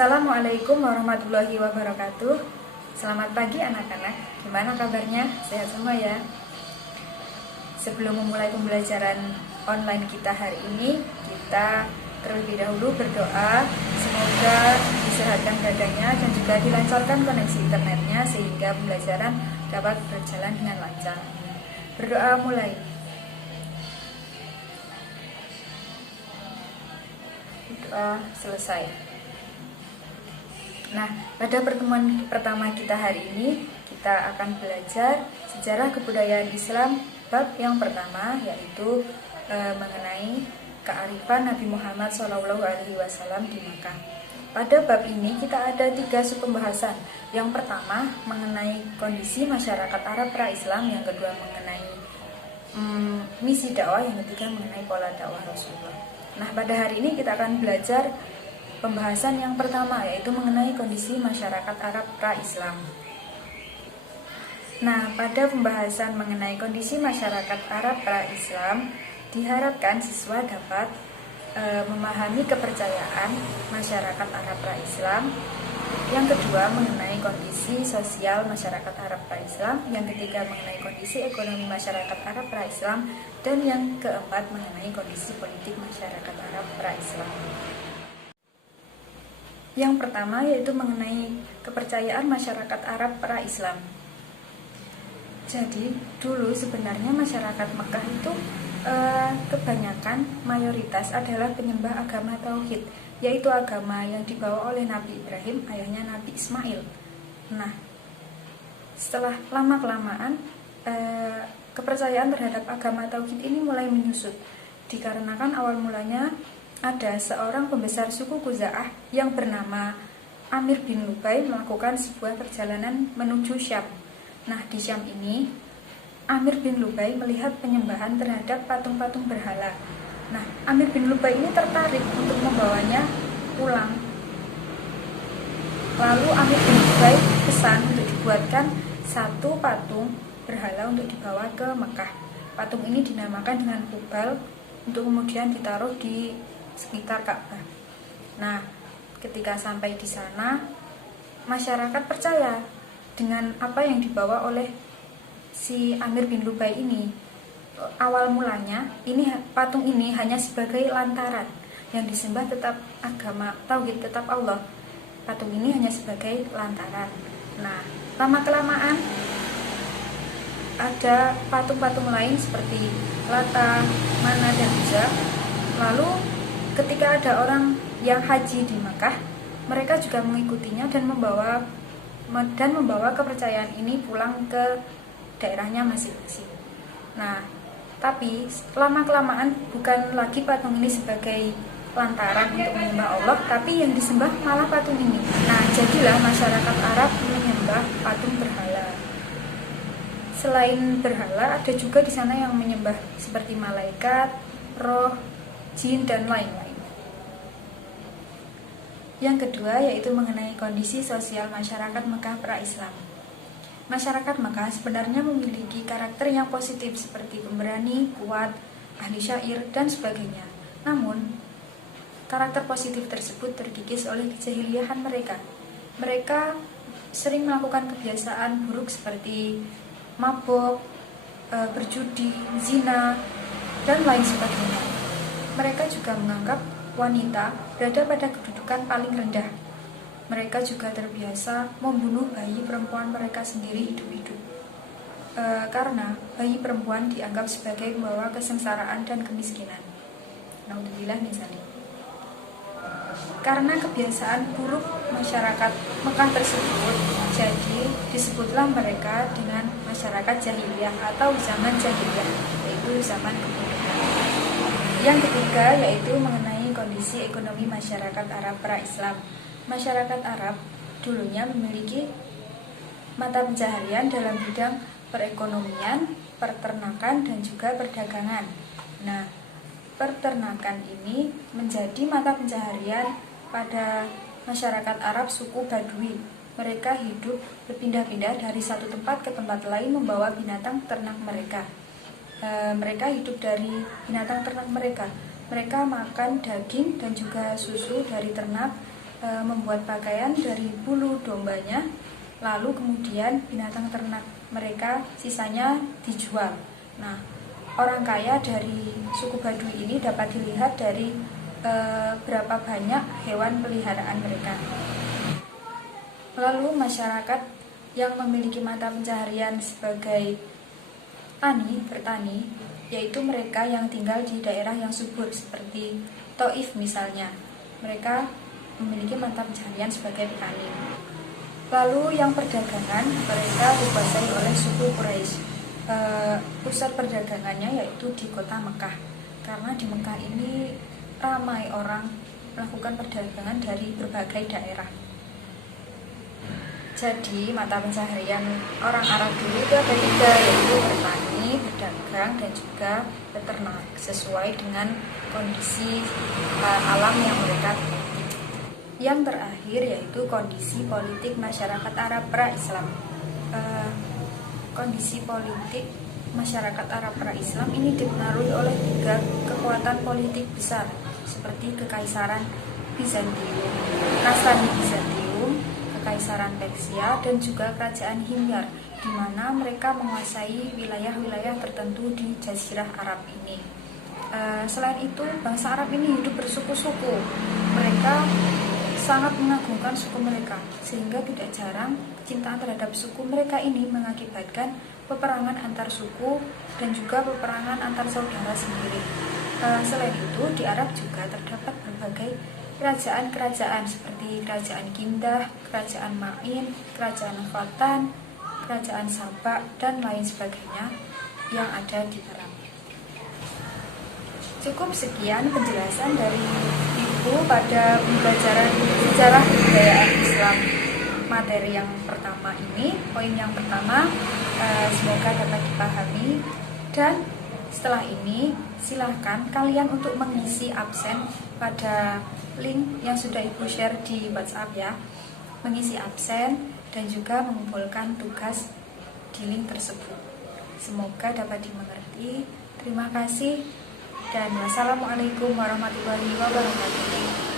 Assalamualaikum warahmatullahi wabarakatuh. Selamat pagi anak-anak. Gimana kabarnya? Sehat semua ya? Sebelum memulai pembelajaran online kita hari ini, kita terlebih dahulu berdoa semoga disehatkan dadanya dan juga dilancarkan koneksi internetnya sehingga pembelajaran dapat berjalan dengan lancar. Berdoa mulai. Berdoa selesai. Nah, pada pertemuan pertama kita hari ini, kita akan belajar sejarah kebudayaan Islam bab yang pertama, yaitu mengenai kearifan Nabi Muhammad SAW di Makkah. Pada bab ini kita ada 3 subpembahasan. Yang pertama mengenai kondisi masyarakat Arab pra-Islam, yang kedua mengenai misi dakwah, yang ketiga mengenai pola dakwah Rasulullah. Nah, pada hari ini kita akan belajar pembahasan yang pertama, yaitu mengenai kondisi masyarakat Arab pra-Islam. Nah, pada pembahasan mengenai kondisi masyarakat Arab pra-Islam, diharapkan siswa dapat memahami kepercayaan masyarakat Arab pra-Islam. Yang kedua mengenai kondisi sosial masyarakat Arab pra-Islam. Yang ketiga mengenai kondisi ekonomi masyarakat Arab pra-Islam. Dan yang keempat mengenai kondisi politik masyarakat Arab pra-Islam. Yang pertama yaitu mengenai kepercayaan masyarakat Arab pra-Islam. Jadi dulu sebenarnya masyarakat Mekah itu kebanyakan mayoritas adalah penyembah agama Tauhid, yaitu agama yang dibawa oleh Nabi Ibrahim, ayahnya Nabi Ismail. Nah, setelah lama-kelamaan kepercayaan terhadap agama Tauhid ini mulai menyusut, dikarenakan awal mulanya ada seorang pembesar suku Khuza'ah yang bernama Amir bin Lubai melakukan sebuah perjalanan menuju Syam. Nah, di Syam ini Amir bin Lubai melihat penyembahan terhadap patung-patung berhala. Nah, Amir bin Lubai ini tertarik untuk membawanya pulang. Lalu Amir bin Lubai pesan untuk dibuatkan satu patung berhala untuk dibawa ke Mekah. Patung ini dinamakan dengan Hubal untuk kemudian ditaruh di sekitar Ka'bah. Nah, ketika sampai di sana, masyarakat percaya dengan apa yang dibawa oleh si Amir bin Lubai ini. Awal mulanya, patung ini hanya sebagai lantaran, yang disembah tetap agama Tauhid, tetap Allah. Patung ini hanya sebagai lantaran. Nah, lama-kelamaan ada patung-patung lain seperti Lata, Mana, dan Uzza. Lalu ketika ada orang yang haji di Makkah, mereka juga mengikutinya dan membawa kepercayaan ini pulang ke daerahnya masing-masing. Nah, tapi lama-kelamaan bukan lagi patung ini sebagai lantaran untuk menyembah Allah, tapi yang disembah malah patung ini. Nah, jadilah masyarakat Arab menyembah patung berhala. Selain berhala, ada juga di sana yang menyembah seperti malaikat, roh, jin, dan lain-lain. Yang kedua yaitu mengenai kondisi sosial masyarakat Mekah pra-Islam. Masyarakat Mekah sebenarnya memiliki karakter yang positif seperti pemberani, kuat, ahli syair, dan sebagainya. Namun, karakter positif tersebut terkikis oleh kejahiliahan mereka. Mereka sering melakukan kebiasaan buruk seperti mabuk, berjudi, zina, dan lain sebagainya. Mereka juga menganggap wanita berada pada kedudukan paling rendah. Mereka juga terbiasa membunuh bayi perempuan mereka sendiri hidup-hidup. Karena bayi perempuan dianggap sebagai pembawa kesengsaraan dan kemiskinan. Naudzubillah min dzalik. Karena kebiasaan buruk masyarakat Mekah tersebut, jadi disebutlah mereka dengan masyarakat jahiliyah atau zaman jahiliyah, yaitu zaman kemudian. Yang ketiga yaitu mengenai kondisi ekonomi masyarakat Arab pra-Islam. Masyarakat Arab dulunya memiliki mata pencaharian dalam bidang perekonomian, peternakan, dan juga perdagangan. Nah, peternakan ini menjadi mata pencaharian pada masyarakat Arab suku Badui. Mereka hidup berpindah-pindah dari satu tempat ke tempat lain membawa binatang ternak mereka. Mereka hidup dari binatang ternak mereka. Mereka makan daging dan juga susu dari ternak membuat pakaian dari bulu dombanya, lalu kemudian binatang ternak mereka sisanya dijual. Nah, orang kaya dari suku Baduy ini dapat dilihat dari berapa banyak hewan peliharaan mereka. Lalu masyarakat yang memiliki mata pencaharian sebagai bertani, yaitu mereka yang tinggal di daerah yang subur seperti Taif misalnya. Mereka memiliki mata pencaharian sebagai petani. Lalu yang perdagangan, mereka dikuasai oleh suku Quraisy. Pusat perdagangannya yaitu di kota Mekah, karena di Mekah ini ramai orang melakukan perdagangan dari berbagai daerah. Jadi mata pencaharian orang Arab dulu itu ada 3, yaitu bertani, berdagang, dan juga beternak, sesuai dengan kondisi alam yang mereka miliki. Yang terakhir yaitu kondisi politik masyarakat Arab pra-Islam. Kondisi politik masyarakat Arab pra-Islam ini dipengaruhi oleh 3 kekuatan politik besar, seperti Kekaisaran Bizantium, Sasani Bizantium, Kekaisaran Persia, dan juga Kerajaan Himyar, di mana mereka menguasai wilayah-wilayah tertentu di Jazirah Arab ini. Selain itu, bangsa Arab ini hidup bersuku-suku. Mereka sangat mengagungkan suku mereka, sehingga tidak jarang kecintaan terhadap suku mereka ini mengakibatkan peperangan antar suku dan juga peperangan antar saudara sendiri. Selain itu, di Arab juga terdapat berbagai kerajaan-kerajaan seperti Kerajaan Kindah, Kerajaan Ma'in, Kerajaan Fatan, Kerajaan Sabak, dan lain sebagainya yang ada di Arab. Cukup sekian penjelasan dari Ibu pada pembelajaran sejarah kebudayaan Islam materi yang pertama ini. Poin yang pertama semoga dapat dipahami, dan setelah ini silahkan kalian untuk mengisi absen pada link yang sudah Ibu share di WhatsApp ya. Mengisi absen dan juga mengumpulkan tugas di link tersebut. Semoga dapat dimengerti. Terima kasih dan wassalamualaikum warahmatullahi wabarakatuh.